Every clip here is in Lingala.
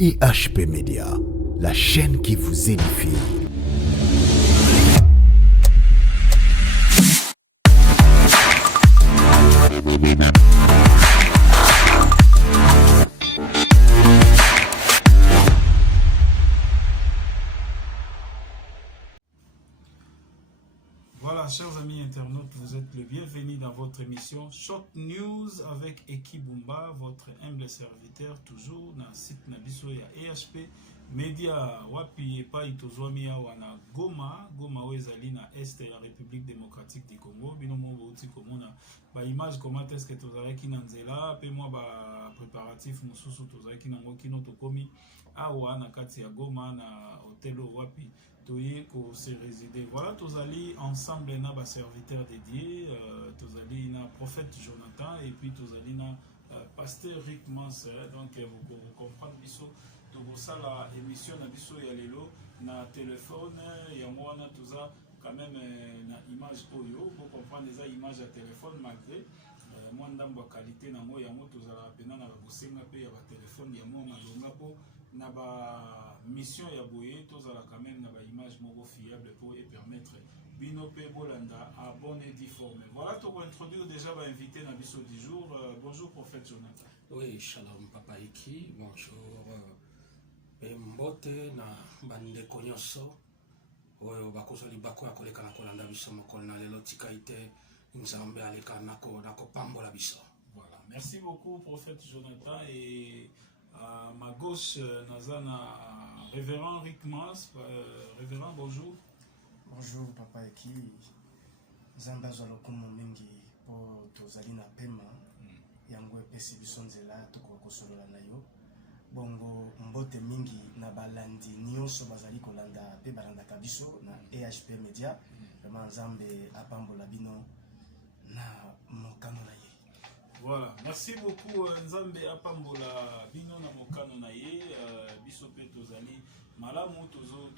IHP Média, la chaîne qui vous édifie. Voilà, chers amis internautes, vous êtes les bienvenus dans votre émission Short News avec Eki Bumba, votre humble serviteur, toujours dans le site Nabiso ya EHP Media. Wapi epa itozwami awa na Goma wezali na Est ya République démocratique du Congo. Bino mo bouti komona ba image comment est-ce que tozalaki na nzela pe moi ba préparatif mususu tozalaki nango kino tokomi awa na kati ya Goma na hotel wapi toye ko se résider. Voilà, tozali ensemble na ba serviteur dédié, tozali na prophète Jonathan et puis tozali na pasteur Rick Mans. Donc vous comprenez biso to la émission na biso ya lelo na téléphone ya mwana toza quand même na image oyo vous comprenez les images à téléphone malgré moi ndambo qualité na mo ya mo tozala pena na bosenga pe ya ba téléphone ya mo malonga po na ba mission ya boye tozala quand même na ba image moko fiable pour et permettre bino pe bolanda à bonne et difforme. Voilà, to introduire déjà ba invité na biso du jour. Bonjour prophète Jonathan. Oui, shalom papa Eki, bonjour. Mbote na bandeko nyonso oyo bakozoli bako ya koleka na kolanda biso mokolo na lelo tika ite nzambe aleka nako pambola biso. Voilà, merci beaucoup prophète Jonathan. Et à ma gauche nazana révérend Rick Mans. Révérend, bonjour. Bonjour papa Eki, nzambe azwa lokumu mingi po tozali na pema yango epesi biso nzela tokokosolola na yo. Bongo mbote mingi na balandi nyonso bazali kolanda pe balandaka biso na EHP Media. Vraiment nzambe apambola bino na mokano na ye. Voilà, merci beaucoup nzambe apambola bino na mokano na ye. Biso pe tozali malamu tozo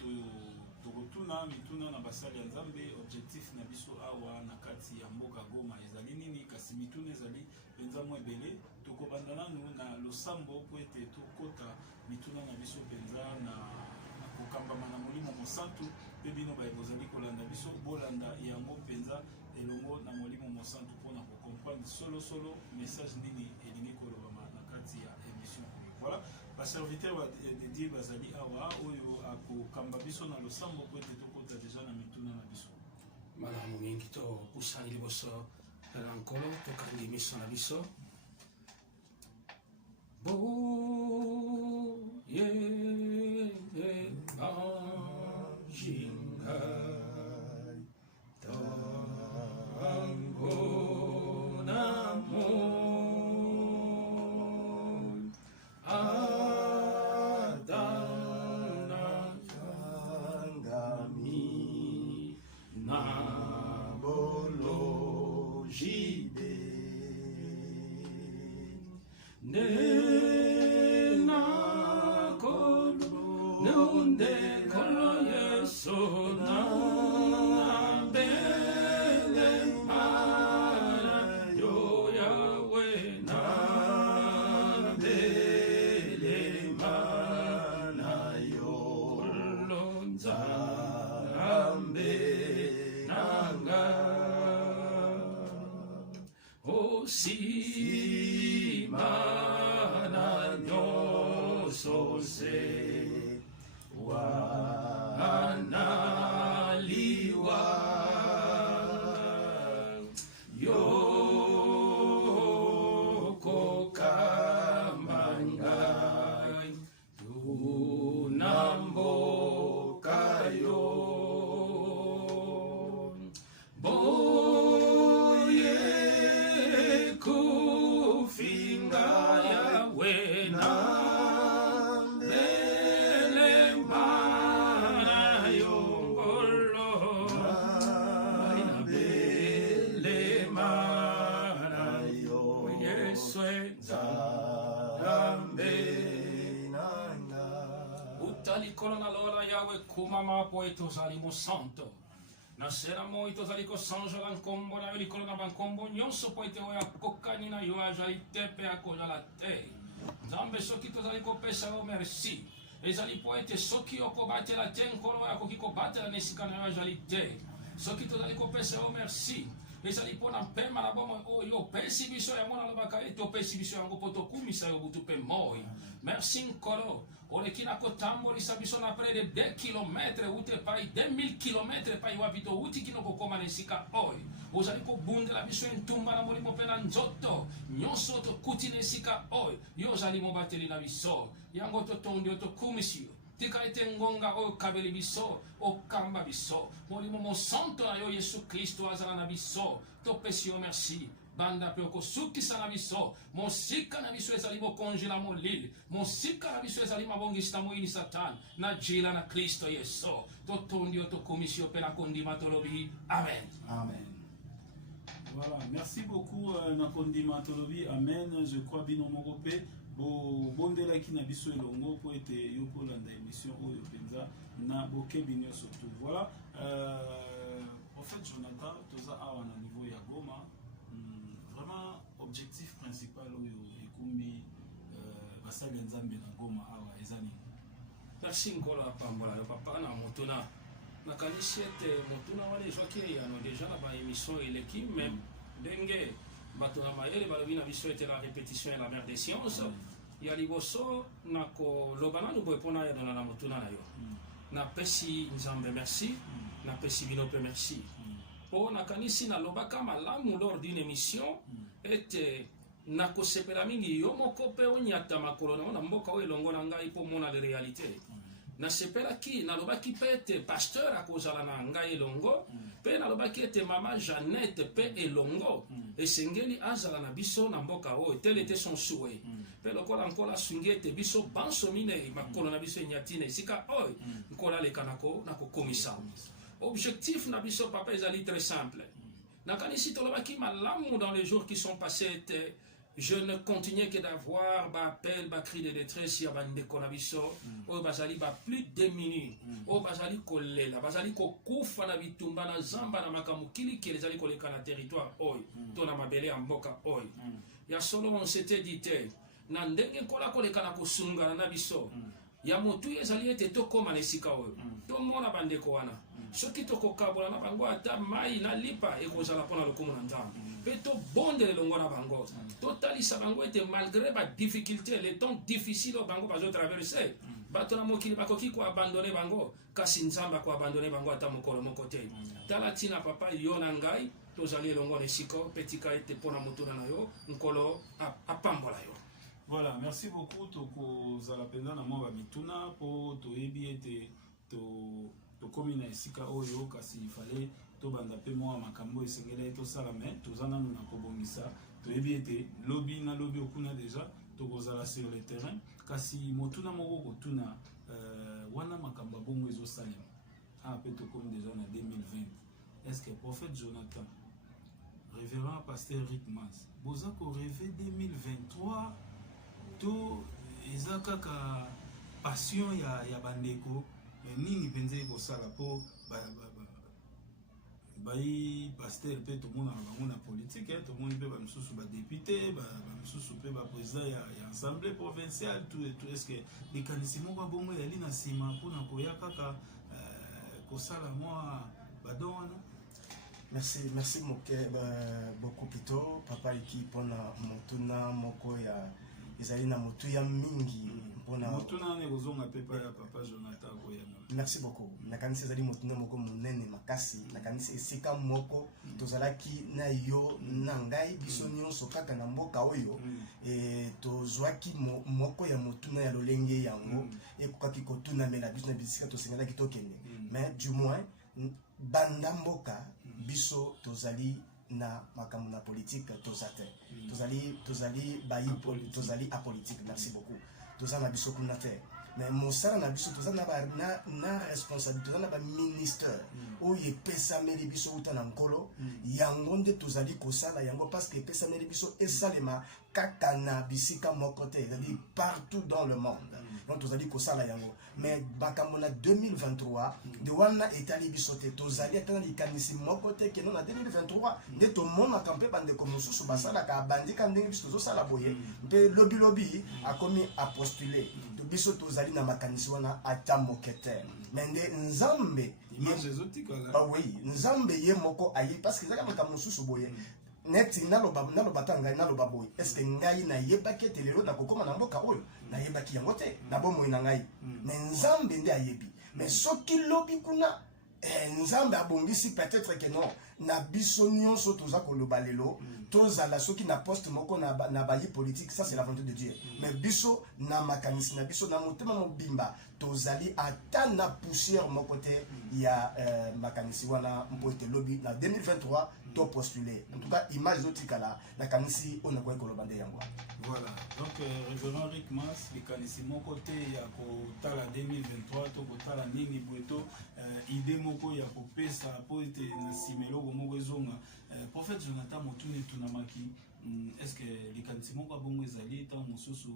tokotuna mituna na basali ya nzambe. Objectif na biso awa na kati ya mboka Goma ezali nini kasi mituna ezali penza mo ebele tokobanda nanu na losambo po ete tokota mituna na biso penza na kokambama na molimo mosantu pe bino bozali kolanda biso bolanda yango penza elongo na molimo mosantu mpona kocomprendre solo message nini elingi kolobama na kati ya émission. Voilà, baserviteur dédié bazali awa oyo akokamba biso na losambo po ete tokota deja na mituna na biso. Malamu mingi to pusani liboso na nkolo tokangi miso na biso. Bo ye jinga tango na mo adana jangami na bolo jibe nena kolo nunde kolo yeso na bele mara yo yawe na bele mana yo lonza ambe nanga o si mana nyoso se wanaliwa yoko kamangai tunamboka yo boye kufinga yawe na Likolo na lola yawe kumama po etozali mo santo. Nasera mo etozali ko sanjo la nkombo na yo likolo na bankombo nyonso po ete oya kokani na yo ajali tepe akozala te. Nzambe soki tozali kopesa yo merci. Ezali po ete soki okobatela te nkolo yakoki kobatela na esika na yo azali te. Soki tozali kopesa yo merci. Ezali po na mpema na bomoi oyo opesi biso yango nalobaka ete opesi biso yango po tokumisa yo butu mpe moi. Merci nkolo. Oleki na kotambolisa biso na près de 2 km ute epai 2000 km epai wapi touti kino kokóma na esika oyo. Ozali kobundela biso entumba na molimo mpe na nzoto nyonso tokuti na esika oyo. Yo ozali mobateli na biso yango totondi yo tokumisi yo. Tika ete ngonga oyo kabeli biso okamba biso molimo mosanto na yo Yesu Kristo azala na biso topesi yo merci. Banda pe okosukisa na biso mosika na biso ezali bokonjela molili mosika na biso ezali mabongisa moyini Satan na jila na Kristo Yesu totondi yo tokomisi yo mpe na kondima tolobi amen. Amen. Voilà, merci beaucoup Nakondima Tolobi, amen. Je crois bino mokope bo bondela ki na biso elongo po ete yo kolanda émission oyo penza na bokebi nyonso surtout. Voilà, en fait Jonathan toza awa na niveau ya Goma, vraiment objectif principal oyo ekumbi basali nzambe na Goma awa ezani. Merci nkolo apambola yo papa na motuna nakanisi ete motuna wana ezwaki eyano deja na baémission eleki même ndenge bato na mayele balobi na biso ete la répétition est la mère des sciences. Ya liboso nakoloba nanu boye mpona yadona na motuna na yo napesi nzambe merci napesi bino mpe merci mpo nakanisi nalobaka malamu lors d'une émission ete nakosepela mingi yo moko mpe onyata makolo nango na mboka oyo elongo na ngai mpo mona le réalité. Nasepelaki nalobaki mpe ete pasteur akozala na ngai elongo mpe nalobaki ete mama Jeannette mpe elongo esengeli azala na biso na mboka oyo tel était son souhait. Mpe lokola nkola asungi ete biso banso minei makolo na biso enyati na esika oyo nkola aleka na kokomisa. Objectif na biso papa ezali très simple. Nakanisi tolobaki malamu dans les jours qui sont passés ete je ne continuais que d'avoir appel, cri de détresse, bandeko na biso, o bazali plus démunis, o bazali kolela, bazali kokufa na bitumba na zamba na makamukili qui les ali koleka na territoire oy, to na mabele mboka oy. Ya solo on s'était dit na ndenge kola koleka na kosunga na biso. Ya motu ezali ete to koma na esika oyo. To mona bandeko wana. Soki to kokabola na bango ata mai na lipa ekozala pona lokumu na nzambe. Pe to bondele longo na bango. Totalisa bango ete malgré ba difficulté, les temps difficiles au bango bazo traverser. Bato na mokili bakoki ko abandonner bango, kasi nzamba ko abandonner bango ata mokolo moko te. Tala tina papa yo na ngai, tozali longo na siko, petika ete pona mutuna na yo, nkolo apambola yo. Voilà, merci beaucoup toko zala penda na mwa bituna po to yebi ete to komi na esika oyo kasi ifale to banda pe mwa makambo esengela to sala mais to zana na kobongisa to yebi ete lobby na lobby okuna déjà to kozala sur le terrain kasi motuna moko kotuna wana makambo bongo ezo salema pe to komi déjà na 2020. Est-ce que prophète Jonathan révérend pasteur Rick Mans boza ko rêver 2023 to ezaka ka passion ya bandeko nini penze ko sala po bayi pasteur pe to mona bango na politique to mona pe ba msusu ba député ba msusu pe ba président ya assemblée provinciale tout est-ce que les kanisimo ba bongo yali na sima pona ko ya kaka ko sala moi badona. Merci beaucoup plutôt papa iki pona motuna moko ya ezali na motu ya mingi pona motuna ne kozonga pepa ya papa Jonathan koyana. Merci beaucoup. Nakanisi ezali motuna moko munene makasi nakanisi esika moko tozalaki na yo na ngai biso nyonso kaka na mboka oyo tozwaki moko ya motuna ya lolenge yango ekokaki kotuna mela biso na bisika tosengelaki tokende mais du moins banda mboka biso tozali na makambo na politique tozate tozali apolitique. Merci beaucoup tozana biso kuna te mais mosala na biso toza na responsabilité, toza na baministère oyo epesameli biso uta na nkolo yango nde tozali kosala yango parce que epesameli biso esalema kaka na bisika moko te, c'est-à-dire partout dans le monde. Donc tozali kosala yango mais makambo na 2023 de wana etali biso te tozali atana likanisi moko te ke na 2023 nde tomonaka mpe bandeko mosusu basalaka abandika ndenge biso tozosala boye mpe lobilobi akomi apostule biso tozali na makanisi wana ata moke te mais nde nzambe oui nzambe ye moko aye parce que ezaka makambo mosusu boye neti naloba ngai naloba boye est-ce que ngai nayebaki ete lelo nakokoma na mboka oyo nayebaki yango te na bomoi na ngai mais nzambe nde ayebi mais soki lobi kuna nzambe abongisi peut-être que non na biso nyonso toza koloba lelo tozala soki na poste moko na bayi politique, ça c'est la volonté de Dieu mais biso na makanisi na biso na motema mobimba tozali ata na poussière moko te ya makanisi wana mpo ete lobi na 2023 to postuler en tout cas image zotikala na kanisi on akoy koloba nde yango. Voilà, donc révérend Rick Mas likanisi moko te ya kotala 2023 to kotala nini bweto idée moko ya kopesa po ete na simelo moko ezonga. Prophète Jonathan Motuni tunamaki est-ce que likanisi moko abongo ezali ta mosusu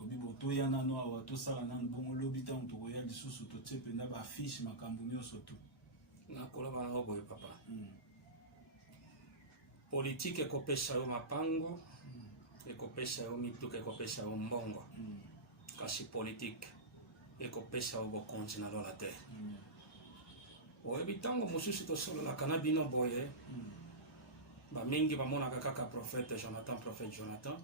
obibo to yana no awa to sala nan bongo lobi ta to ya lisusu to tsepe na ba fiche makambo nyonso to na koloba na oboye papa politique ekopesa yo mapango ekopesa yo mituka ekopesa yo mbongo kasi politique ekopesa yo bokonzi na lola te oyebi ntango mosusu tosololaka na bino boye bamingi bamonaka kaka prophète Jonathan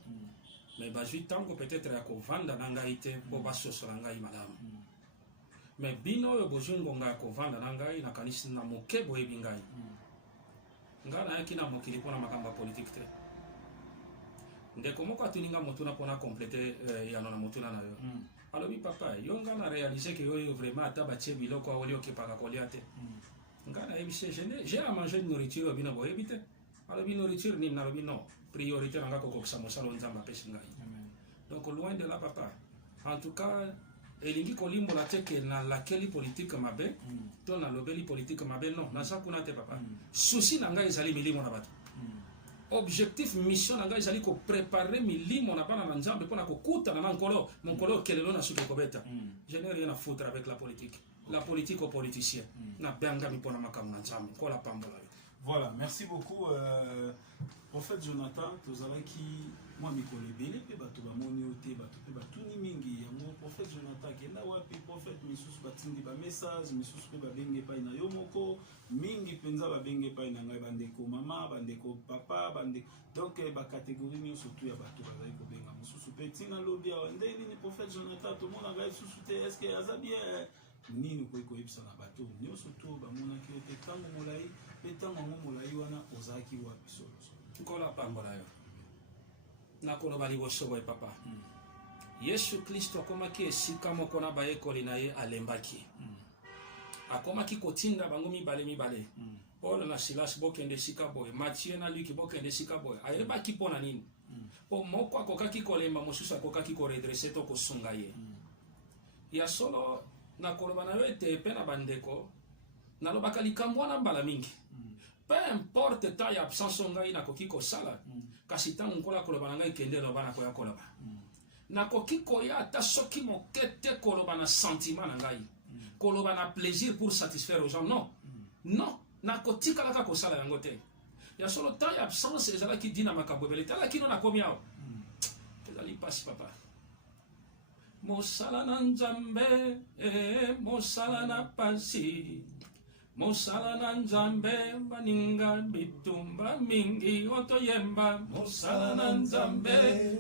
mais bazwi ntango peut-être ya kovanda na ngai te mpo basosola ngai malamu mais bino oyo bozwi ngonga ya kovanda na ngai nakanisi na moke boyebi ngai ngai nayaki na mokili mpona makambo ya politike te ndeko moko atuninga motuna mpona komplete yano na motuna na yo alobi papa yo ngai na réalise ke oyo vraiment ata batie biloko aoli okepaka kolia te ngai nayebi se j'ai à manger de nourriture oyo bino boyebi te alobi nourriture nini nalobi non priorité na ngai kokokisa mosala oyo nzambe apesi ngai donc loin de là papa en tout cas elingi kolimbola te ke nalakeli politique mabe to nalobeli politique mabe non naza kuna te papa susi na ngai ezali milimo na bato objectif mission na ngai ezali koprépare milimo na bana na nzambe mpona kokutana na monkolo kelelo na suki ekobeta je n'ai rien à foutre avec la politique aux politiciens na bengami mpona makambo na nzambe kola pambola yo. Voilà, merci beaucoup prophète Jonathan tozalaki moi mikolo ebele mpe bato bamoni yo te bato mpe batuni mingi yango prophète Jonathan kenda wapi prophète misusu batindi bamessage misusu mpe babenge epai na yo moko mingi mpenza babenge epai na ngai bandeko mama bandeko papa donc bacatégorie nyonso tu ya bato bazali kobenga mosusu mpe ntina lobi awa nde nini prophète Jonathan tomona ngai lisusu te est ce que aza bien nini okoki koyebisa na bato nyonso tu bamonaki yo te ntango molai mpe ntango yango molai wana ozalaki wapi soloso nkola pambola yo nakoloba liboso boye papa yesu kristo akomaki esika moko na bayekoli na ye alembaki akomaki kotinda bango mibale Paul na Silas bokende esika boye Matthieu na Luc bokende esika boye ayebaki mpona nini po moko akokaki kolemba mosusu akokaki koredresse to kosunga ye ya solo nakoloba na yo ete epe na bandeko nalobaka likambo wana mbala mingi peu importe ta ya absence ngai nakoki kosala kasi ntango nkola koloba na ngai kende loba nakoya koloba nakoki koya ata soki moke te koloba na sentiment na ngai koloba na plaisir pour satisfaire aux gens non nakotikalaka kosala yango te ya solo ta ya absence ezalaki dina makambo ebele talaki no nakomi awa ezali pasi papa mosala na nzambe mosala na pasi mosala na nzambe baninga bitumba mingi otoyemba mosala na nzambe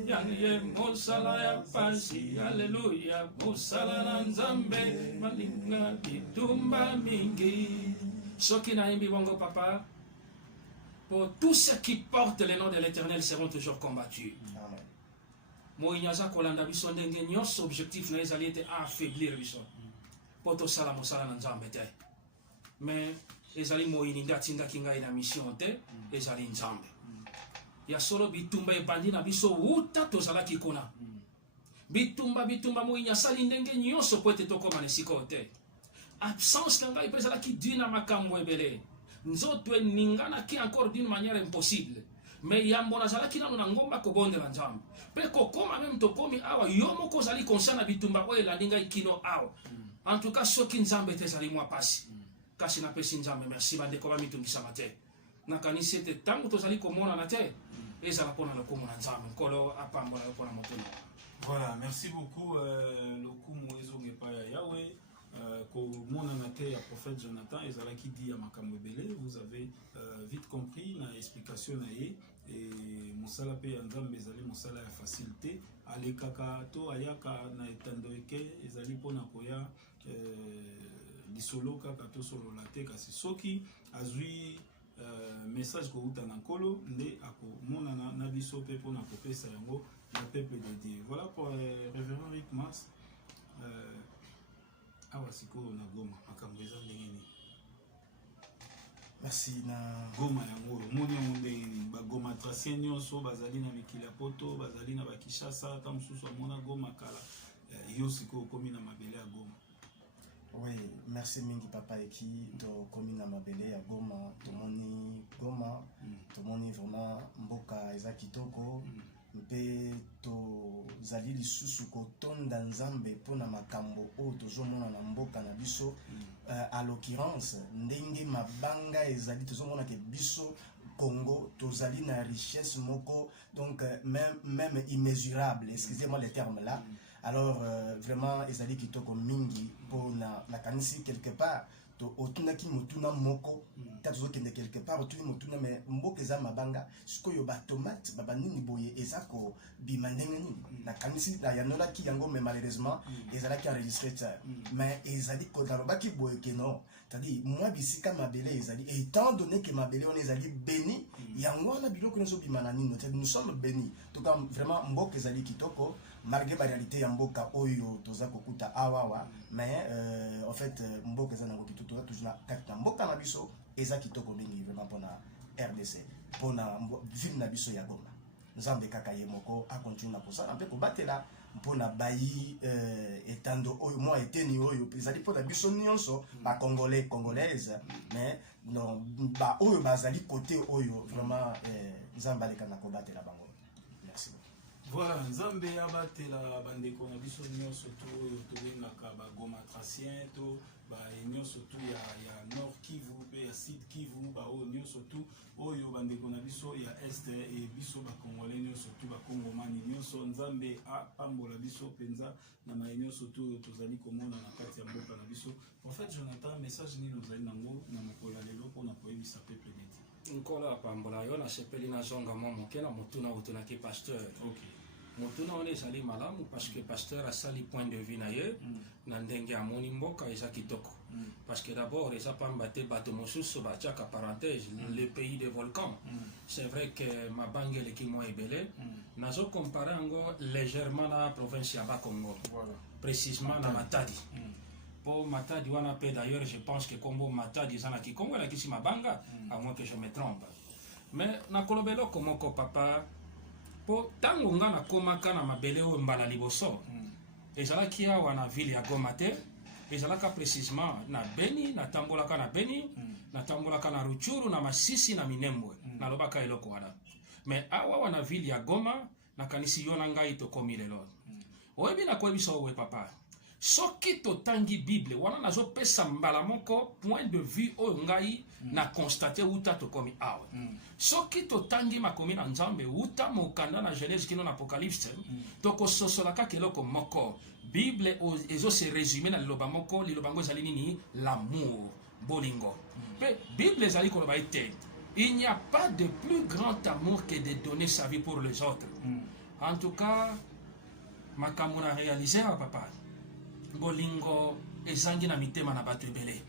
yange mosala ya pasi haleluya mosala na nzambe baninga bitumba mingi soki naimbi bongo papa pour tous ceux qui portent le nom de l'Éternel seront toujours combattus. Moïnyaza kolanda biso ndenge nyonso objectif na ezali ete affaiblir biso po tosala mosala na nzambe te mais ezali moyini nde atindaki ngai na mission te ezali nzambe ya solo bitumba ebandi na biso uta tozalaki kuna bitumba moinya sali ndenge nyonso po ete tokóma na esika oyo te. Absence na ngai mpe ezalaki dû na makambo ebele, nzoto eninganaki encore d'une manière impossible, mais yambo nazalaki nano na ngomba kobondela Nzambe mpe kokóma meme tokomi awa yo moko ozali conscient na bitumba oyo elandi ngai kino awa. En tout cas soki Nzambe te ezali mwa pasi, kasi napesi Nzambe merci bandeko bamitungisama te. Nakanisi ete ntango tozali komonana te ezala mpona lokumu na Nzambe nkolo apambola yo mpona motuna. Voilà, merci beaucoup. Lokumu ezonge pa ya Yahweh. Komonana te ya prophète Jonathan ezalaki di ya makambo ebele. Vous avez vite compris na explication na ye. Et mosala pe ya Nzambe ezali mosala ya facilité. Alekaka to ayaka na etando eke ezali mpona koya lisolo kaka to solola te, kasi soki azwi message kouta na nkolo nde akomonana na biso pe mpona kopesa yango na peuple de Dieu. Voilà pour révérend Rick Mars. Awa sikoyo na Goma makambo eza ndenge nini? Merci na Goma yango omoni yango ndenge nini? Bagoma tracien nyonso bazali na mikili ya poto, bazali na bakishasa, ata mosusu amona Goma kala yo sikoyo okomi na mabele ya Goma. Oui, merci mingi papa eki to komi na mabele ya Goma, tomoni Goma, tomoni vraiment mboka eza kitoko, mpe tozali lisusu kotonda Nzambe mpona makambo oyo tozomona na mboka na biso. À l'occurrence ndenge mabanga ezali tozomona ke biso Congo tozali na richesse moko, donc même immesurable, excusez-moi le terme là. Alors vraiment ezali kitoko mingi pona la kanisi quelque part to otunaki mutuna moko tazo kende quelque part otuni mutuna me mboka eza mabanga sikoyo ba tomate baba nini boye ezako bimandenge nini na kanisi na yanola ki yango mais malheureusement ezalaki enregistré ça mais ezali ko darobaki boye que non, c'est-à-dire moi bisika mabele ezali, étant donné que mabele on ezali béni yango na biloko nso bimana nini, nous sommes bénis tout cas vraiment mboka ezali kitoko malgré la réalité ya mboka oyo toza kokuta awawa, mais en fait mboka eza nango kitoko toza toujours na kati na mboka na biso eza kitoko mingi vraiment pona RDC pona ville na biso ya Goma. Nzambe kaka ye moko a continue na kosala mpe kobatela mpona bayi etando oyo moi eteni oyo ezali pona biso nyonso ba congolais congolaise, mais non ba oyo bazali côté oyo vraiment Nzambe aleka na kobatela bango. Merci. Voilà, Nzambe abatela bandeko na biso nyonso to oyo tobengaka bagoma tracien to ba nyonso to ya Nord Kivu pe ya Sud Kivu ba oyo nyonso to oyo bandeko na biso ya Est et biso ba Congolais nyonso to ba Congomani nyonso Nzambe apambola biso penza na ma nyonso to tozali komona na kati ya mboka na biso. En fait Jonathan, message ni nozali nango na mokola lelo pona koyebisa peuple neti nkolo apambola yo na sepeli na zonga mwa moke na motuna otunaki pasteur. OK. Motuna wana ezali malamu parce que pasteur asali point de vue na ye na ndenge amoni mboka eza kitoko, parce que d'abord eza pamba te bato mosusu batiaka parenthèse le pays des volcans. C'est vrai que mabanga eleki mwa ebele nazo compare yango légèrement na province ya Bakongo, Voilà. précisément na Matadi. Po Matadi wana pe d'ailleurs je pense que kombo Matadi eza na Kikongo elakisi mabanga, à moins que je me trompe. Mais nakoloba eloko moko papa, po tango nga nakomaka na mabele oyo mbala liboso ezalaki awa na ville ya Goma te, ezalaka précisément na Beni, natambolaka na Beni, natambolaka na Ruchuru na Masisi na Minembwe, nalobaka eloko wana. Mais awa wana ville ya Goma nakanisi yo na ngai tokomi lelo. Oyebi nakoyebisa owe papa, soki totangi Bible wana nazopesa mbala moko point de vue oyo ngai na constate uta tokomi awa. Soki totangi makomi na Nzambe uta mokanda na Genèse kino na Apocalypse tokososolaka keloko moko. Bible ezo se résumer na liloba moko, liloba ngo ezali nini? L'amour, bolingo. Pe Bible ezali koloba ete il n'y a pas de plus grand amour que de donner sa vie pour les autres. En tout cas makambo na réaliser papa bolingo ezangi na mitema na bato ebele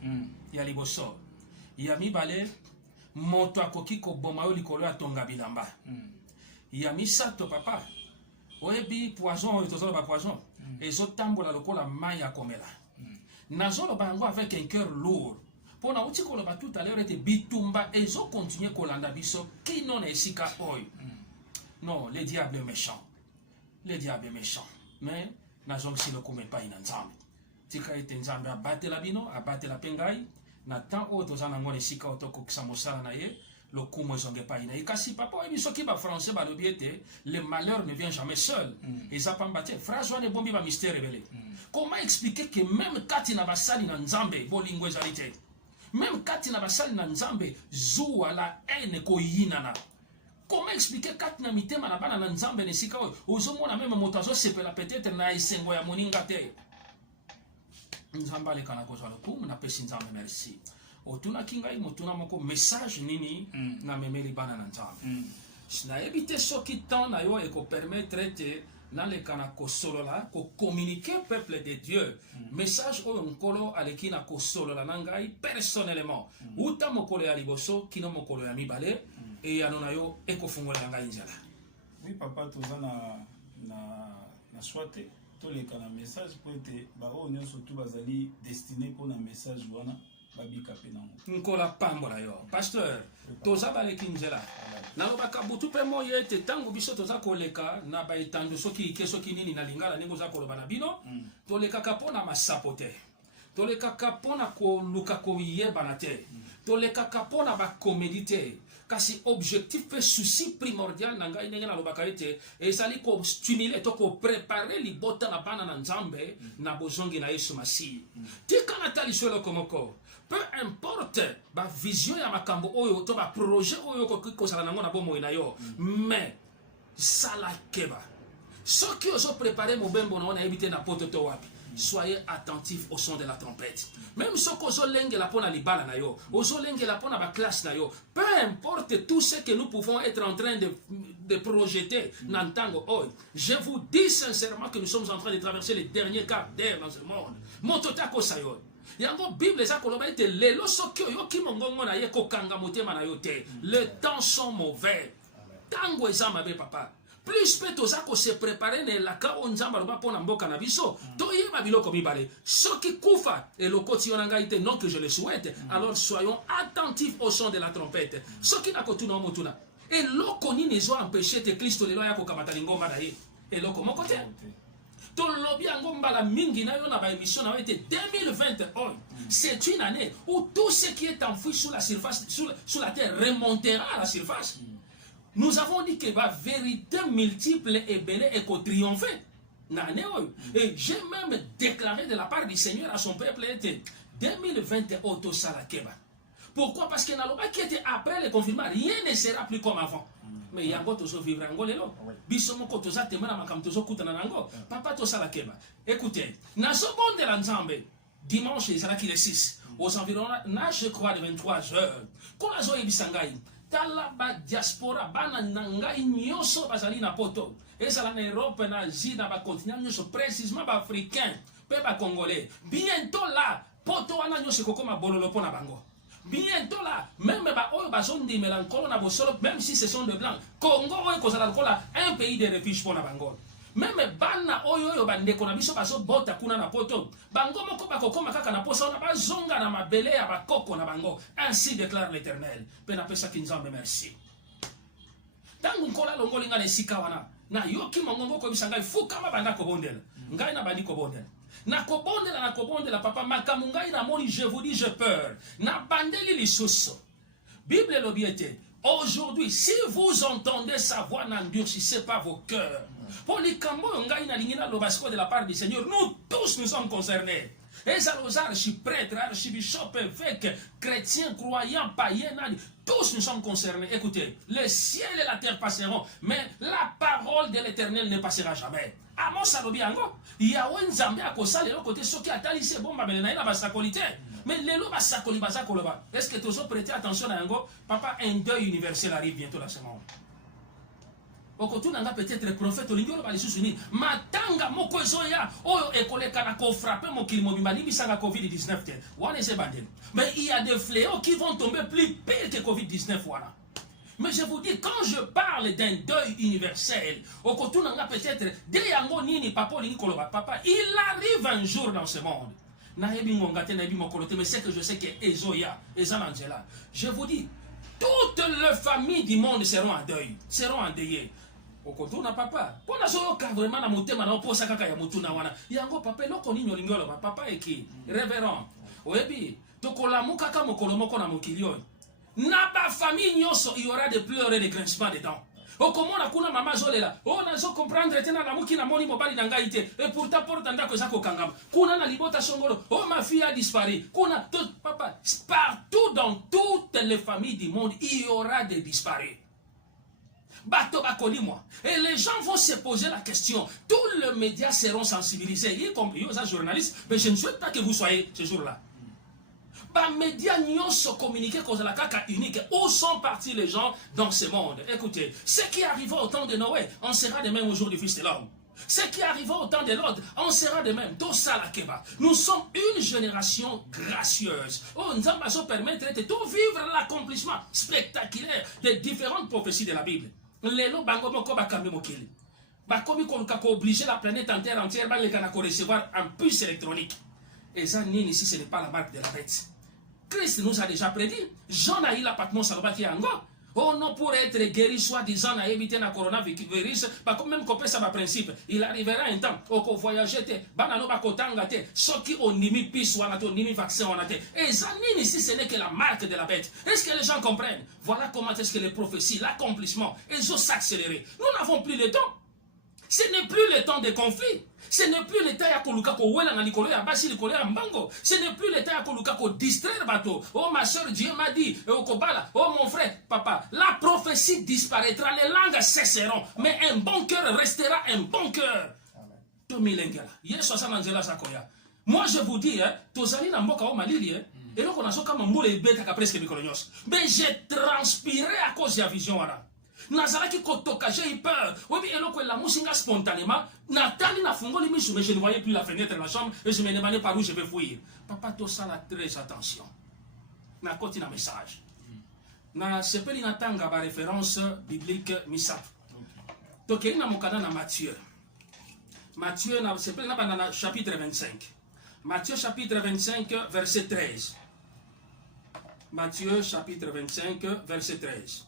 ya liboso ya mibale moto akoki koboma yo likolo ya tonga bilamba ya misato papa oyebi poison oyo tozoloba poison ezotambola lokola mai ya komela nazoloba yango avec un cœur lourd mpona uti koloba tout à l'heure ete bitumba ezokontinue kolanda biso kino na esika oyo. Non, le diable est méchant. Le diable est méchant. mais nazongisi lokumu epai na nzambe tika ete nzambe abatela bino abatela mpe ngai na temps oyo toza nango na esika oyo tokokisa mosala na ye lokumu ezonga epai na ye kasi papa oyebi soki bafrançais balobi ete le malheur ne vient jamais seul eza pamba te phrase wana ebombi bamystère ebele comment expliquer que même kati na basali na nzambe bolingo ezali te même kati na basali na nzambe zuwa la haine koyinana comment expliquer kati na mitema na bana na nzambe na esika oyo ozomona meme moto azosepela peut-être na esengo ya moninga te nzambe aleka na kozwa lokumu napesi nzambe merci otunaki ngai motuna moko message nini na memeli bana na nzambe nayebi te soki temps na yo ekopermettre ete naleka na kosolola kocommuniquer peuple de Dieu message oyo nkolo aleki na kosolola na ngai personnellement uta mokolo ya liboso kino mokolo ya mibale eyano na yo ekofungolela ngai nzela. Oui papa toza na swate toleka na message po ete baoyo nyonso tu bazali destiné mpona message wana babika mpe nango nkola pambola yo pasteur toza baleki nzela nalobaka butu mpe moi ete ntango biso toza koleka na baetando soki ike soki nini na lingala ndenge oza koloba na bino tolekaka mpona masapo te tolekaka mpona koluka koyebana te tolekaka mpona bakomedi te kasi objectif mpe souci primordial na ngai ndenge nalobaka ete ezali kostimule to koprepare libota na bana na nzambe na bozongi na yesu masihi tika nataliso eloko moko peu importe bavision ya makambo oyo to baprojet oyo okoki kozala nango na bomoi na yo mais sala keba soki ozoprepare mobembo na wana yebi te na poto to wapi soyez attentifs au son de la trompette. Même si vous avez la pona libala na yo, vous avez la pona ba classe na yo, peu importe tout ce que nous pouvons être en train de projeter nantango oi. Je vous dis sincèrement que nous sommes en train de traverser les derniers quarts d'heure dans ce monde. Mototako sayo. Yango Bible eza koloba ete lelo soki yo ki mongongo na ye kokanga motema na yo te. Les temps sont mauvais. Tango eza mabe papa. Plus peut tozako se préparer ne la ka onzamba loba pona mboka na biso toyeba biloko mibale soki kufa elokoti yonanga ite non que je le souhaite alors soyons attentifs au son de la trompette soki nakotuna motuna eloko nini ezo empêcher te Kristo lelo ya kokamata lingomba na ye eloko moko te tolobi yango mbala mingi na yo na ba émission na ete 2021 c'est une année où tout ce qui est enfoui sous la surface sous la terre remontera à la surface. Nous avons dit que la vérité multiple et belle et qu'on triompher. Et j'ai même déclaré de la part du Seigneur à son peuple 2021 auto salakeba. Pourquoi? Parce que qui était après le confinement, rien ne sera plus comme avant. Mais il y a encore toujours vivre en Golelo. Bisomo kotoza temana makamtozo kutana nango. Papa to salakeba. Écoutez, na seconde de l'ensemble, dimanche il sera qui le 6 aux environs je crois de 23 heures. Kolazo ebisangai. Tala ba diaspora bana nangai nyoso bazali na poto ezala na Europe na Asie na ba continent nyoso précisément ba africain pe ba congolais bientôt là poto wana nyoso kokoma bololo pona bango bientôt là même ba oyo bazondi melankolo na bosolo même si ce sont de blancs Congo oyo kozala lokola un pays de refuge pona bango même bana oyo bandeko na biso bazo bota kuna na poto bango moko bakokoma kaka na posa na bazonga na mabele ya bakoko na bango ainsi déclare l'Éternel pena pesa kinzambe merci tangu nkola longolinga na esika wana na yoki mongongo ko bisanga fuka mabanda ko bondela ngai na bandi ko bondela na kobondela papa makamu ngai na moni je vous dis j'ai peur na bandeli lisuso Bible lobiete aujourd'hui si vous entendez sa voix n'endurcissez pas vos cœurs. Pour les cambo ngai na lingina lobasco de la part du Seigneur, nous tous nous sommes concernés. Et ça aux archiprêtres, archibishops, évêques, chrétiens, croyants, païens, tous nous sommes concernés. Écoutez, le ciel et la terre passeront, mais la parole de l'Éternel ne passera jamais. Amos salobi ango, Yahweh nzambe akosa lelo côté soki atali se bomba belena na basakolité. Mais lelo basakoli basakoloba. Est-ce que tu os prêté attention à ango? Papa, un deuil universel arrive bientôt dans ce monde. Okotuna peut-être prophète olingolo ba lisusu ni matanga moko ezoya oyo ekoleka na ko frapper mokili mobimba ni bisanga Covid-19 te wana ese bandel mais il y a des fléaux qui vont tomber plus pire que Covid-19 voilà. Mais je vous dis quand je parle d'un deuil universel okotuna peut-être de yango nini papa olingi koloba papa il arrive un jour dans ce monde na yebi ngonga te na yebi mokolote mais c'est que je sais que ezoya ezanangela je vous dis toutes les familles du monde seront en deuil seront endeuillées. okotuna papa pona zoyoka vraiment na motema na oposa kaka ya motuna wana yango papa eloko nini olingi oloba papa eki révérend oyebi tokolamuka kaka mokolo moko na mokili oyo na bafamille nyonso il y aura des pleurs et des grincements de dents okomona kuna mama azolela o nazo comprendre te na lamuki na moni mobali na ngai te et pourtant porte ndako eza kokangama kuna na libota songolo oh ma fille a disparu kuna papa partout dans toutes les familles du monde il y aura des disparus. Bato bakolimwa. Et les gens vont se poser la question. Tous les médias seront sensibilisés, y compris aux journalistes, mais je ne souhaite pas que vous soyez ce jour-là. Bah, médias nyonso communiquer cause la caca unique. Où sont partis les gens dans ce monde? Écoutez, ce qui arriva au temps de Noé, on sera de même au jour du Fils de l'homme. Ce qui arriva au temps de l'autre, on sera de même. Tout ça la keba. Nous sommes une génération gracieuse. Oh, nous allons permettre de tout vivre l'accomplissement spectaculaire des différentes prophéties de la Bible. Lelo bango moko bakambi mokili. Bakomi koluka ko obliger la planète entière ba lekana ko recevoir un puce électronique. Et ça nini si ce n'est pas la marque de la bête. Christ nous a déjà prédit. Jean a eu la patmos salobaki yango. Oh non, pour être guéri, soi-disant, à éviter le coronavirus, même qu'on peut ça principe, il arrivera un temps où on voyager, banano bakotanga, ceux qui ont nimi pis ou ont nimi vaccin ou et ça ici ce n'est que la marque de la bête. Est-ce que les gens comprennent? Voilà comment est-ce que les prophéties, l'accomplissement, elles ont s'accéléré. Nous n'avons plus le temps. Ce n'est plus le temps de conflit. Ce n'est plus le temps à koluka ko wela na likolo ya basi likolo ya mbango. Ce n'est plus le temps à koluka ko distraire bateau. Oh ma soeur, Dieu m'a dit, okobala, oh mon frère, papa, la prophétie disparaîtra, les langues cesseront, mais un bon cœur restera un bon cœur. Tomi lengela. Yeso sa nanzela sakoya. Moi je vous dis, tozali na mboka o malili, et donc on a so kama mbule beta ka presque mikolo nyos. Mais j'ai transpiré à cause de la vision wana. Nazaraki kotoka, j'ai eu peur. Oui, mais eloko la musinga spontanément. Nathalie n'a fungoli misu, mais je ne voyais plus la fenêtre de la chambre et je me demandais par où je vais fuir. Papa, tout ça, là, très attention. Na koti na message. Na sepeli na tanga ba référence biblique misap. Tokeli na mokana na Matthieu. Matthieu na sepeli na banana chapitre 25. Matthieu chapitre 25 verset 13. Matthieu chapitre 25 verset 13.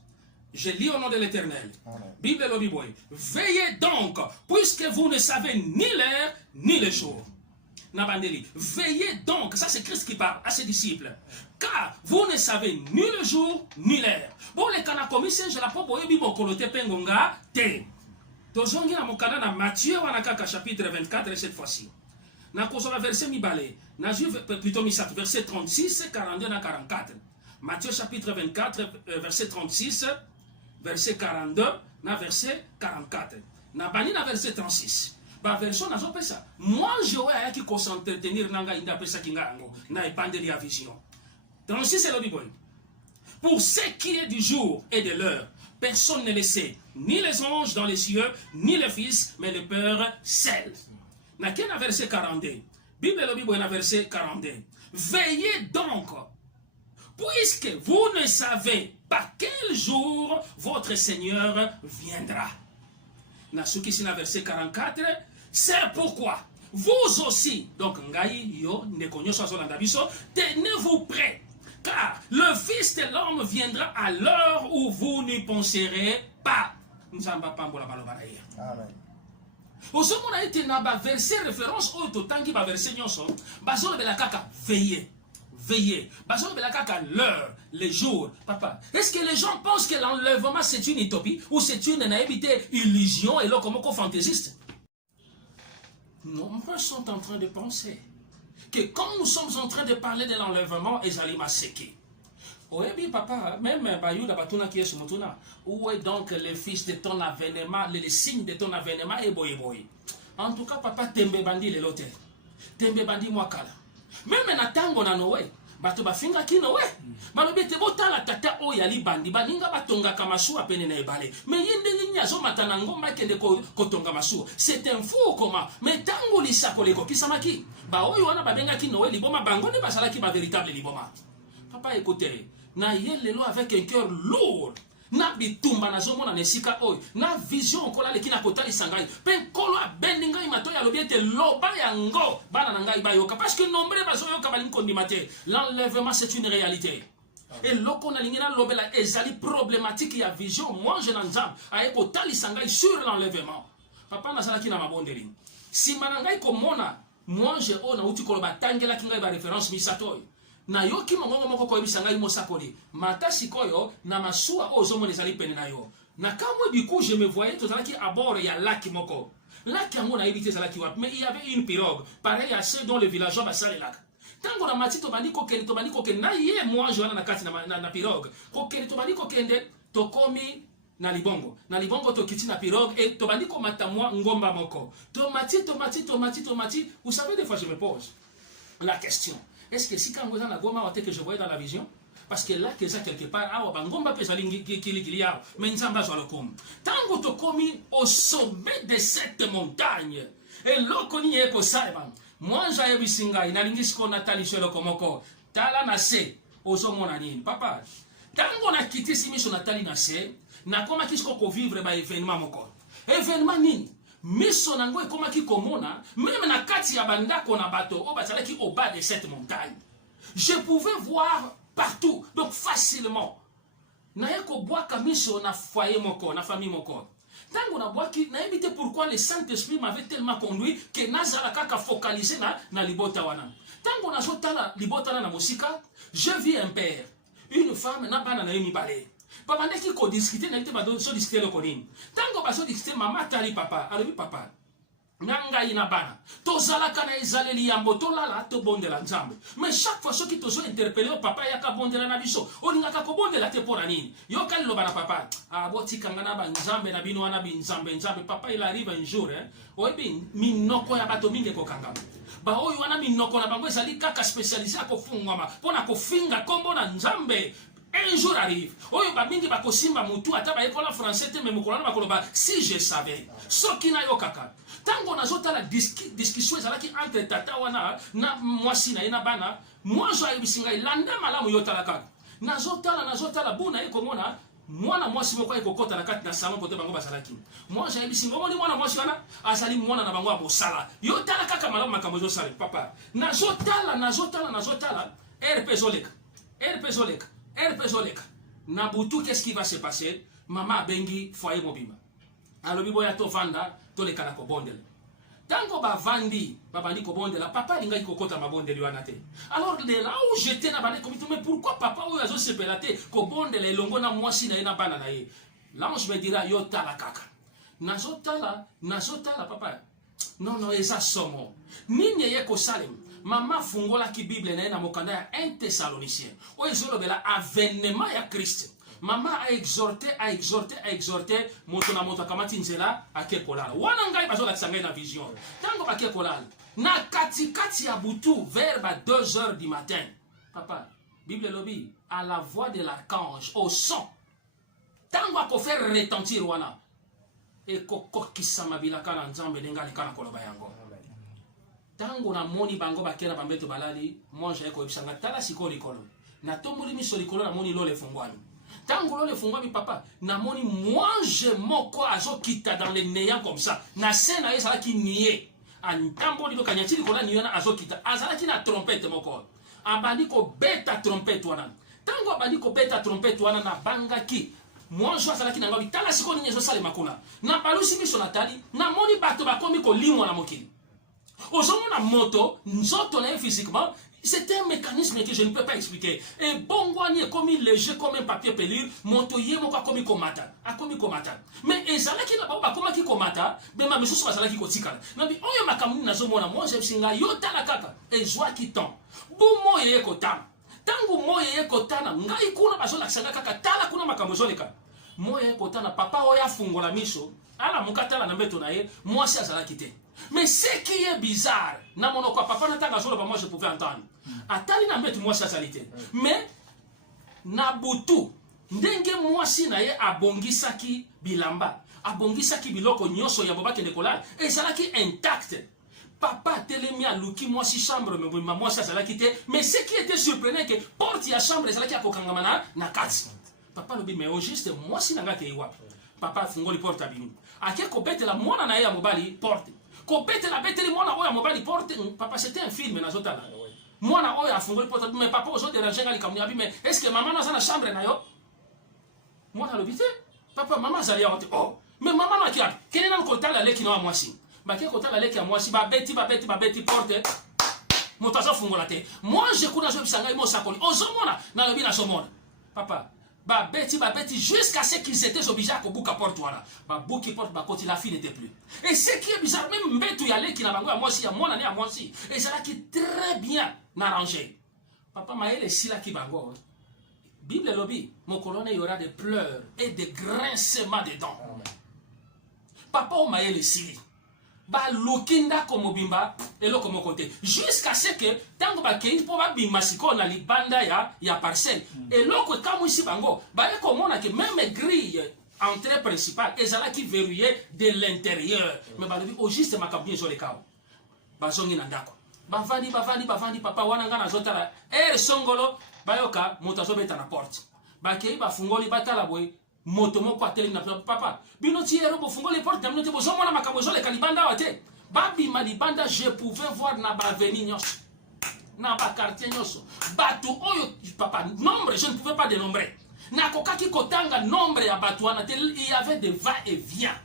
Je lis au nom de l'Éternel. Bible Lobiboy. Veillez donc, puisque vous ne savez ni l'heure ni le jour. Nabandeli. Veillez donc, ça c'est Christ qui parle à ses disciples. Car vous ne savez ni le jour ni l'heure. Bon, les kanakomise, je la peux boye bibo kolote pengonga te. Tozongi na mokana na Matthieu wanakaka chapitre 24 cette fois-ci. Na kozola verset mibale. Na juve plutôt misat verset 36, 42 na 44. Matthieu chapitre 24 verset 36. Verset 42, na verset 44. Na bani na verset 36. Ba version na zo pesa. Moi je vais ayaki ko s'entretenir nanga inda pesa kinga ngo na epandeli ya vision. 36 c'est le Bible. Pour ce qui est du jour et de l'heure, personne ne le sait, ni les anges dans les cieux, ni le Fils, mais le Père seul. Na ken na verset 42. Bible le Bible na verset 42. Veillez donc, puisque vous ne savez pas quel jour votre Seigneur viendra. Nasuki na verset 44, c'est pourquoi vous aussi, donc ngai yo nekonyo sazolanda biso, tenez-vous prêts, car le Fils de l'homme viendra à l'heure où vous n'y penserez pas. Nzamba pambola baloba na ye. Amen. Osomona ete na ba verset référence au totangi ba verset nyonso, bazolo bela kaka veillez. Veillez. L'heure, les jours. Papa, est-ce que les gens pensent que l'enlèvement c'est une utopie ou c'est une naïveté, illusion et là comme fantaisiste? Nombreux sont en train de penser que quand nous sommes en train de parler de l'enlèvement, Ezalima Seki. Oui, papa, même Bayouda Batuna qui est sur Motuna, où est donc le fils de ton avènement, le signe de ton avènement et boy. En tout cas, papa, Tembe Bandi le lotel. Tembe Bandi Mwakala. Même na tango na Noé, bato bafinga ki Noé. Balobi te botala tata o yali bandi baninga batonga kamasua pene na ebale. Mais yende nya zo matana ngomba kende ko tonga masua. C'est un fou comment. Mais tango li sakole ko kisamaki. Ba oyo wana babenga ki Noé liboma bango ne basala ki ba véritable liboma. Papa écoutez, na yelelo avec un cœur lourd. Na bitumba na zomo na nesika oy na vision kola leki na kotali sangai pe kolo abendi ngai mato ya lobiete loba yango bana na ngai bayoka parce que nombre bazo yoka bali kondi mate. L'enlèvement c'est une réalité. Et loko na lingena lobela ezali problématique ya vision moi je n'enjam aye ko talisa ngai sur l'enlèvement. Papa na salaki na mabondeli. Si manangai ko mona moi je ona uti ko ba tangela kingai ba référence misatoy. Na yoki mongongo moko ko ebisa ngai mosakoli. Mata sikoyo na masua ozo mona ezali pene na yo. Na kamwe biku je me voyais tout à qui à bord ya lac moko. Lac yango na ebité salaki wap mais il y avait une pirogue pareil à ceux dont le villageois va saler lac. Tango na matito bandiko kende to bandiko kende na ye moi je na kati na pirogue. Ko kende to bandiko kende to komi na libongo to kiti na pirogue et to bandiko matamwa ngomba moko. To mati vous savez des fois je me pose la question. Est-ce que si quand vous na goma wate que je voyais dans la vision parce que là que ça quelque part ah bangomba pesa lingi kilikilia mais nzamba zo lokom. Tango to komi au sommet de cette montagne et lokoni eko saiba. Moi j'ai bisinga inalingi siko natali shelo komoko tala na se ozo mona nini papa tango na kiti simiso natali na se na koma kisiko ko vivre ba événement moko événement nini miso nango ekoma ki komona même na kati ya bandako na bato o batala ki au bas de cette montagne je pouvais voir partout donc facilement na yeko boaka miso na foyer moko na famille moko. Tango na boaki na éviter pourquoi le Saint-Esprit m'avait tellement conduit que nazala kaka focalisé na libota wana. Tango na zotala libota na musika, je vis un père, une femme na bana na yemi balé. Papa ndeki ko discuter na ite ba do so discuter le konini. Tango ba so discuter mama tali papa, alobi papa. Nanga ina bana. Tozala kana ezaleli ya mbotola la to bondela nzambe. Mais chaque fois soki tozo interpeller papa ya ka bondela na biso. Olinga ka ko bondela te pona nini? Yo kali lo bana papa. Ah boti kangana ba nzambe na bino wana bi nzambe papa il arrive un jour oyebi minoko ya bato mingi ko kangama. Ba oyo wana minoko na bango ezali kaka spécialisé ko fungama pona ko finga kombo na nzambe. Un jour arrive, oyo ba mingi ba kosimba mutu ata ba ekola français te me mukolana ba koloba si je savais. Soki na yo kaka. Tango nazota la discussion ezalaki entre tata wana na mwasi na ina bana, moi jo ayibisinga ilanda malamu yotala kaka. Nazota buna eko mona mwana mwasi moko ekokota na kati na salon kote bango basalaki. Moi jo ayibisinga moni mwana mwasi wana azali mwana na bango abosala. Yotala kaka malamu makambo zo sala papa. Nazotala RP Zoleka. Nabutu qu'est-ce qui va se passer? Maman bengi foyer mobima. Alobi boya to vanda to le kana ko bondel. Tango ba vandi babandi ko bondela papa linga ikokota mabondeli wana te. Alors de là où j'étais na bana komito mais pourquoi papa oyo azo se pelate ko bondela elongo na mwasi na ina bana na ye. Là je me dirais yo tala kaka. Nazotala papa. Non eza somo. Nini ye ko salem. Mama fungola ki Bible na mokanda ya 1 Thessaloniciens. Oyo zolobela avènement ya Christ. Maman a exhorté moto na moto akamati nzela akekolala. Wana ngai bazola tsangai na vision. Tango bakekolala. Na kati ya butu vers 2h du matin. Papa, Bible lobi à la voix de l'archange au son. Tango ako faire retentir wana. E kokokisa mabilaka na nzambe dengali kana koloba yango. Tango na moni bango bakena bambeto balali, moi j'ai ko ebisanga tala siko likolo. Na tomboli miso likolo na moni lole fungwami. Tango lole fungwami papa, na moni moi je moko azo kita dans le néant comme ça. Na sena ezala ki nié. Antambo liko kanyati likolo nié na azo kita. Azala ki na trompette moko. Abandi ko beta trompette wana. Tango abandi ko beta trompette wana na banga ki. Moi je azala ki na ngabi tala siko ni ezo sale makuna. Na balusi miso na tali, na moni bato bakomi ko limwa na mokili. Aujourd'hui, la moto, nous autres physiquement, c'était un mécanisme que je ne peux pas expliquer. Et bon, est comme léger comme un papier pelure, moto yemo comme il comata, a comme il comata. Mais ezala qui n'a pas comme qui comata, mais ma monsieur soit qui kotika. Non mais on y a ma camune na zomona, moi j'ai singa yota la kaka et joie qui tombe. Bon moi yé kotam. Tangu moi yé kotana, ngai kuna bazola sanga kaka tala kuna makamozoleka. Moi yé kotana papa oya fungola miso, ala mukatala na mbeto na ye, moi si azala kité. Mais ce qui est bizarre, na mon papa n'a pas moi je pouvais entendre. Atali na mbet moi salité. Mais na butu ndenge moi si na ye abongisaki bilamba, abongisaki biloko nyoso ya bobaki nekolala et salaki intact. Papa telemi a luki moi si chambre mais moi ça salaki te. Mais ce qui était surprenant que porte ya chambre salaki akokangama na kati. Papa lobi mais au juste moi si nanga ke iwa. Papa fungoli porte abinu. Ake ko bete la mona na ya mobali porte. Kopete la bête moi na oya mobali porte papa c'était un film na zotala mwana oyo afungoli porte mais papa ozo déranger ngai likambo yabi mais est ce que maman naza na chambre na yo mwana alobi te papa mama azali awa te oh mais mama no aki api kende nanu kotala leki na wa mwasi bake kotala leki ya mwasi babeti porte moto azofungola te moi je kuna azobisa ngai mosakoli ozomona nalobi nazomona papa babeti jusqu'à ce qu'ils étaient obligés à kobuka porte wana babuki porte bakoti la fille n'était plus et ce qui est bizarre même mbetu ya leki na bango ya mwasi ya mwana ne ya mwasi ezalaki très bien arrangé papa mayele esilaki bango Bible lobby mokolo il y aura des pleurs et des grincements de dents papa o mayele esili balokinda komobimba eloko moko te jusqu'à ce que tango bakei mpo babima sikoyo na libanda ya parcelle eloko ekamwisi bango baye komona ke même grille entrée principale ezalaki verrouillé de l'intérieur mais balobi au juste makambo ezolekao bazongi na ndako bavandi papa wana nga nazotala songolo bayoka moto azobeta na porte bakei bafungoli batala boye moto moko atelemi na papa bino ti ero bofungoli porte na bino te bozomona makambo ezoleka libanda awa te babima libanda je pouvais voir na baveni nyonso na bakartier nyonso bato oyo papa nombre je ne pouvais pas dénombrer nakokaki kotanga nombre ya bato wana te il y avait des va-et-vient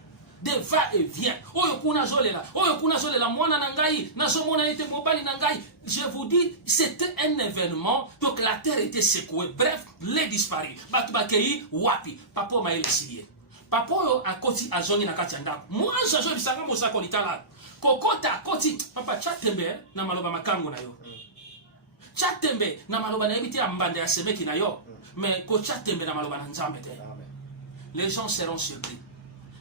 des va-et-vient oyo kuna zolela mwana na ngai nazomona ete mobali na ngai je vous dis c'était un événement donc la terre était secouée bref les disparus bato bakei wapi papa mayele silie papa oyo akoti azongi na kati ya ndako mwanzo azobisanga mosako litala kokota akoti papa chatembe na maloba makango na yo chatembe na maloba na yebite ya mbanda ya semeki na yo mais ko chatembe na maloba na nzambe te les gens seront surpris.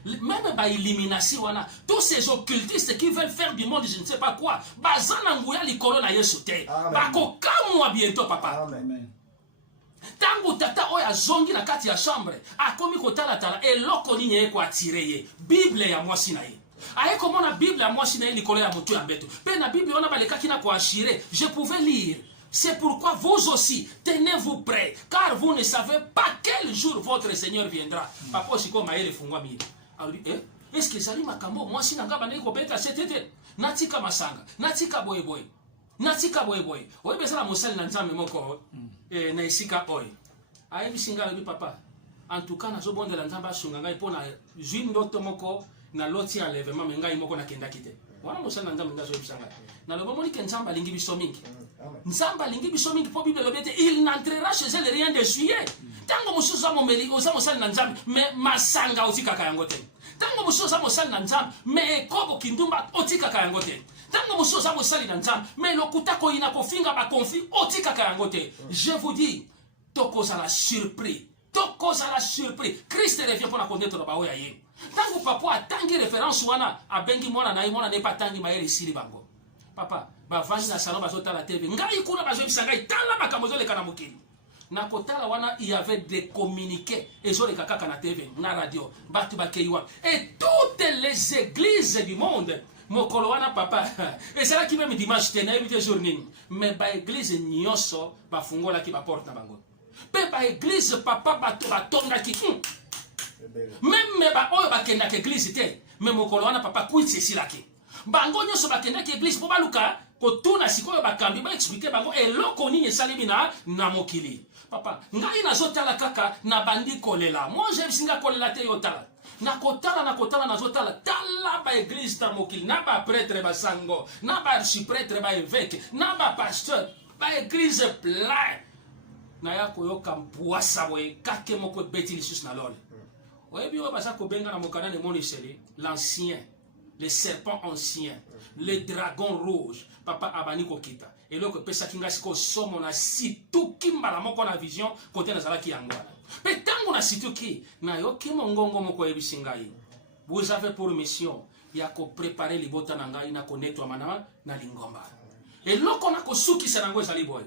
Même par élimination, tous ces occultistes qui veulent faire du monde, je ne sais pas quoi, bazana nguya likolo na yesu te. Bako kamwa bientôt papa. Amen. Tango tata oya zongi na kati ya chambre, akomi kotala tala eloko nini eko atire ye. Bible ya mwasi na ye. Aye komona Bible ya mwasi na ye likolo ya moto ya mbeto. Pe na Bible ona balekaki na ko ashire, je pouvais lire. C'est pourquoi vous aussi, tenez-vous prêts, car vous ne savez pas quel jour votre Seigneur viendra. Papa siko maele fungwa mire. Est-ce que zali makambo moi si nanga bana ko beta setete natika masanga natika boy oye bezala mosali na nzambe moko na isika oy aye bisinga bi papa en tout cas nazo bondela nzamba sunga ngai pona jwin ndoto moko na loti ya levement mengai moko na kenda kite wana mosali na nzambe ndazo bisanga na lobo moni ke nzamba lingi biso mingi nzamba lingi biso mingi po Bible lobete il n'entrera chez elle rien de juillet tango musuza momeli oza mosali na nzambe mais masanga otikaka yango te tango musuza mosali na nzambe mais kobo kindumba otikaka yango te tango musuza mosali na nzambe mais lokuta ko ina kofinga ba conflit otikaka yango te je vous dis tokoza la surpris Christ revient pour la connaître ba oya ye tango papa atangi référence wana abengi mwana na ye mwana ne patangi mayele sili bango papa bavandi na salon bazotala TV ngai kuna bazobisa ngai tala makambo zoleka na mokili na kotala wana il y avait des communiqués ezoleka kaka na TV na radio batu bakeiwa et toutes les églises du monde mokolo wana papa ezalaki même dimanche te na évité journée mais ba église nyonso bafungolaki ba porte na bango pe ba église papa bato batongaki même ba oyo bakendaka église te mais mokolo wana papa kuitsi esilaki bango nyonso bakendaki église po baluka kotuna sikoyo bakambi ba expliquer bango eloko nini esalemi na mokili papa ngai nazotala kaka na bandi kolela moi je singa kolela te yotala na kotala nazotala tala ba église ta mokili na ba prêtre basango na ba archiprêtre ba évêque na ba pasteur ba église plein na ya koyoka mpuasa boye kake moko beti lisusu na lole oyebi oyo baza kobenga na mokana ne moniseli l'ancien le serpent ancien le dragon rouge papa abani kokita eloko pesaki nga siko somo na situki mbala moko na vision kote nazalaki yango wana pe tango na situki na yoki mongongo moko yebisi ngai vous avez pour mission ya kopréparer libota na ngai na konetwa na lingomba eloko na kosukisa nango ezali boye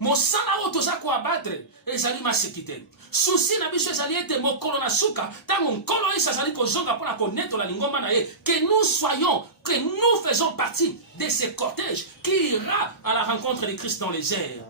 mosala oyo toza koabattre ezali masekite susi na biso ezali ete mokolo na suka tango nkolo esi azali kozonga mpona konetola lingomba na ye que nous faisons partie de ce cortège qui ira à la rencontre de Christ dans les airs.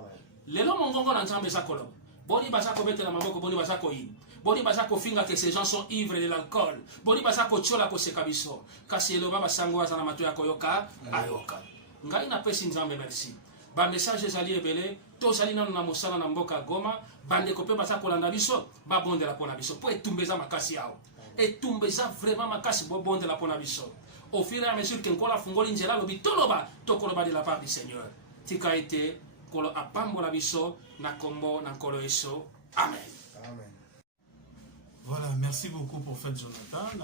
Lelo mongongo na nzambe eza koloba boni baza kobetela maboko boni baza koyina boni baza kofinga que ces gens sont ivres de l'alcool boni baza kotiola koseka biso kasi eloba basango aza na mato ya koyoka ayoka ngai napesi nzambe merci ba message ezali ebele tozali nanu na mosala na mboka Goma bandeko mpe baza kolanda biso babondela mpona biso mpo etumba eza makasi awa etumba eza vraiment makasi bobondela mpona biso au fur et à mesure que nkola afungoli nzela alobi toloba tokoloba de la part du Seigneur tika ete kolo apambola biso na kombo na nkolo Yesu amen. Amen. Voilà, merci beaucoup pour fait Jonathan.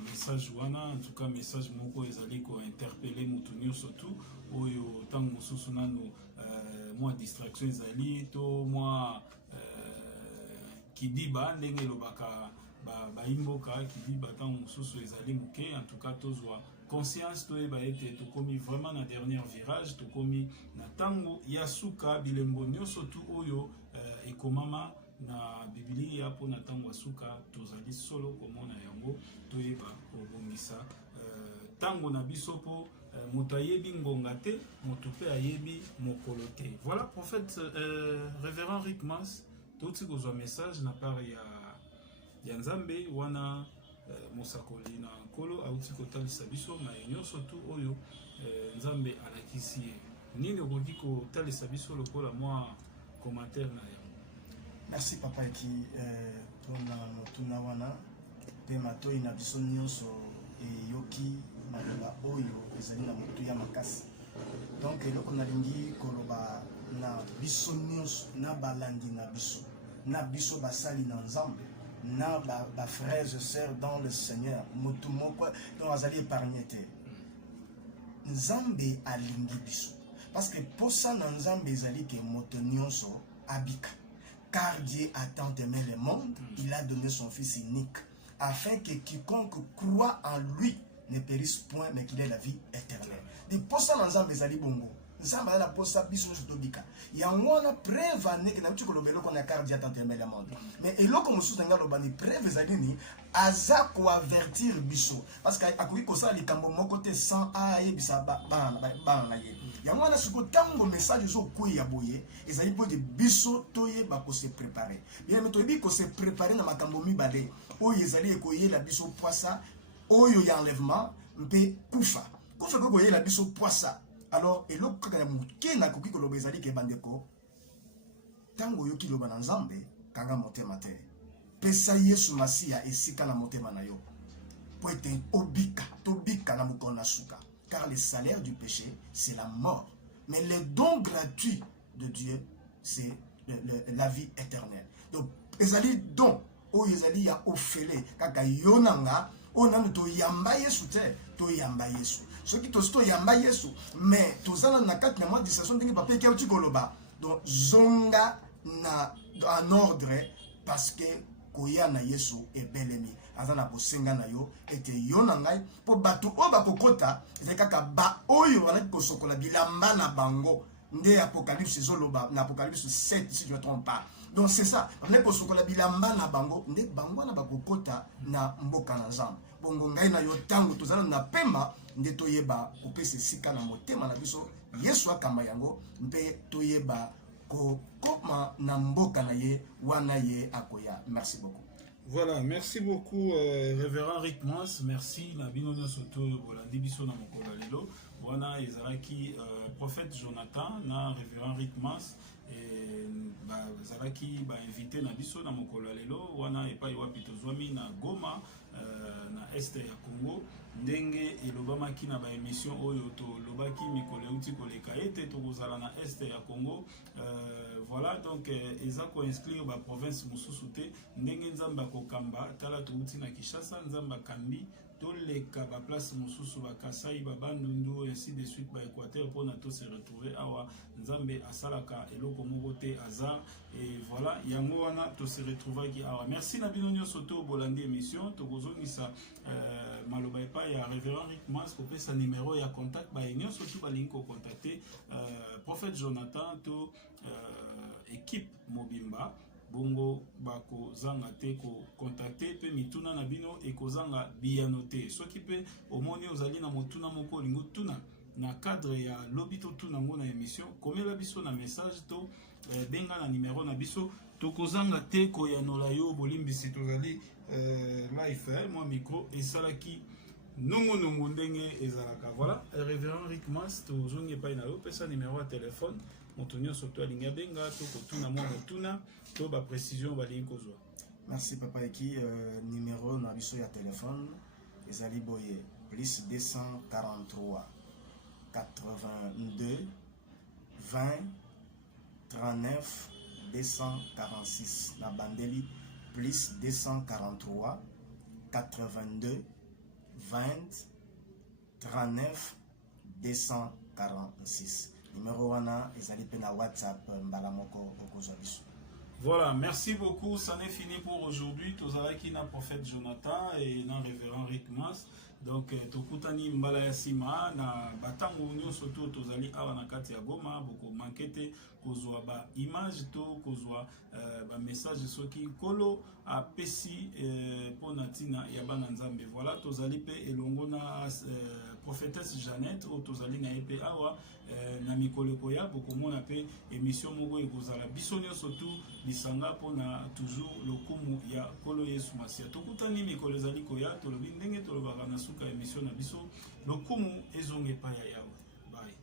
Message wana, en tout cas message moko ezali ko interpeller mutu nyonso surtout oyo tango mosusu nanu moi distraction ezali to moi kidiba ndenge lobaka baimboka kidiba tango mosusu ezali muke en tout cas tozwa conscience toyeba ete tokomi vraiment na dernier virage tokomi na tango ya suka bilembo nyonso surtout oyo ekomama na Biblia pour na tango suka tozali solo komona yango toyeba kobongisa tango na biso po moto ayebi ngonga te moto pe ayebi mokolo te. Voilà prophète révérend Rick Mas touti kozwa message na part ya Nzambe wana mosakoli na nkolo auti kotalisa biso na nyonso tu oyo Nzambe alakisi ye nini okoki kotalisa biso lokola mwa commentaire na yango. Merci papa eki pona motuna wana pe matoi na biso nyonso eyoki maloba oyo ezali na motu ya makasi. Donc eloko nalingi koloba na biso nyonso na balandi na biso basali na Nzambe na ba frères et sœurs dans le Seigneur motu moko donc azali épargné te. Nzambe alingi biso parce que posa na Nzambe ezali ke moto nyonso abika. Car Dieu a tant aimé le monde, il a donné son Fils unique, afin que quiconque croit en lui ne périsse point, mais qu'il ait la vie éternelle. De posa na Nzambe ezali bongo. Nzambe ala posa biso tobika. Yango wana preuve ane ke na bitu kolobelo kona car Dieu a tant aimé le monde. Mais eloko mosusu nga lobani preuve ezali ni aza ko avertir biso parce que akoki kosala likambo moko te sans ayebisa bana na ye. Yango wana siko tango message zo koya boye ezali po de biso toyeba ko se préparer. Bien mais toyebi ko se préparer na makambo mibale oyo ezali ekoyela biso poisa oyo ya enlèvement mpe kufa ko koyela biso poisa. Alors eloko kaka ya muke na koki koloba ezali ke bandeko tango yoki loba na Nzambe kanga motema te pesa Yesu Masia esika na motema na yo po ete tobika na mokolo na suka. Car le salaire du péché, c'est la mort. Mais le don gratuit de Dieu, c'est la vie éternelle. Donc, ezali don, o ezali ya ofele, kaka yonanga, o nanu to yamba Yesu te, to yamba Yesu. Ce qui to yamba Yesu, mais to zana na kati na moi distraction ndenge papa ki auti koloba. Donc, zonga na en ordre parce que koya na Yesu ebelemi. Azana bosenga na yo ete yo na ngai po bato o bakokota ezekaka ba oyo wala kosokola bilamba na bango nde Apocalypse zoloba na Apocalypse 7 si je ne me trompe pas. Donc c'est ça wala kosokola bilamba na bango nde bango na bakokota na mboka na Nzambe bongo ngai na yo tango tozala na pema nde toyeba kopesa sika na motema na biso Yesu akamba yango mpe toyeba kokoma na mboka na ye wana ye akoya. Merci beaucoup. Voilà, merci beaucoup révérend Rick Mas, merci na binono soto bolandi biso na mokolo lelo wana ezalaki prophète Jonathan na révérend Rick Mas et bazalaki ba invité na biso na mokolo lelo wana epai wapi tozwami na Goma na este ya Congo ndenge elobamaki na ba émission oyo to lobaki mikolo uti koleka ete tokozala na este ya Congo. Voilà donc eza ko inscrire ba province mususu te ndenge Nzamba kokamba tala to uti na Kinshasa Nzamba kandi to leka ba place mususu ba Kasai ba Bandundu ainsi de suite ba Équateur pour na to se retrouver awa Nzambe asalaka eloko moko te hasard et voilà yango wana to se retrouver ki awa. Merci na bino nyonso to bolandi émission to kozongisa maloba epa ya révérend Rick Mas ko pesa numéro ya contact ba nyonso to ba link ko contacter prophète Jonathan to équipe mobimba bongo bako zanga te ko contacter pe mituna na bino e ko zanga biano te soki pe omoni ozali na motuna moko lingo tuna na cadre ya lobito tuna ngona émission komela biso na message to benga na numéro na biso to ko zanga te ko yanola yo bolimbisi tozali live moi micro et salaki nungu ndenge ezalaka. Voilà, révérend Rick Mas tozongi epai na yo pesa numéro ya téléphone moto nyonso to alingi abenga to kotuna mwa motuna to baprécision balingi kozwa. Merci papa Eki. Numéro na biso ya téléphone ezali boye plus 243 82 20 39 246 na bandeli plus 243 82 20 39 246. Numéro wana ezali pe na WhatsApp mbala moko okozwa biso. Voilà, merci beaucoup. Ça n'est fini pour aujourd'hui. Tozalaki na prophète Jonathan et na révérend Rick Mas. Donc tokutani mbala ya sima na batango nyonso to tozali awa na kati ya Goma boko mankete kozwa ba image to kozwa ba message soki kolo a pesi pona tina ya bana nzambe. Voilà, tozali pe elongo na prophétesse Jeannette o tozali na epe awa na mikolo koya boko mona pe émission moko ekozala biso nyonso to lisanga pona toujours lokumu ya kolo Yesu Masia. Tokutani mikolo ezali koya tolobi ndenge tolobaka na suka émission na biso lokumu ezonge pa ya yawe. Bye.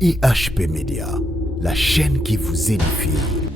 IHP Media, la chaîne qui vous édifie.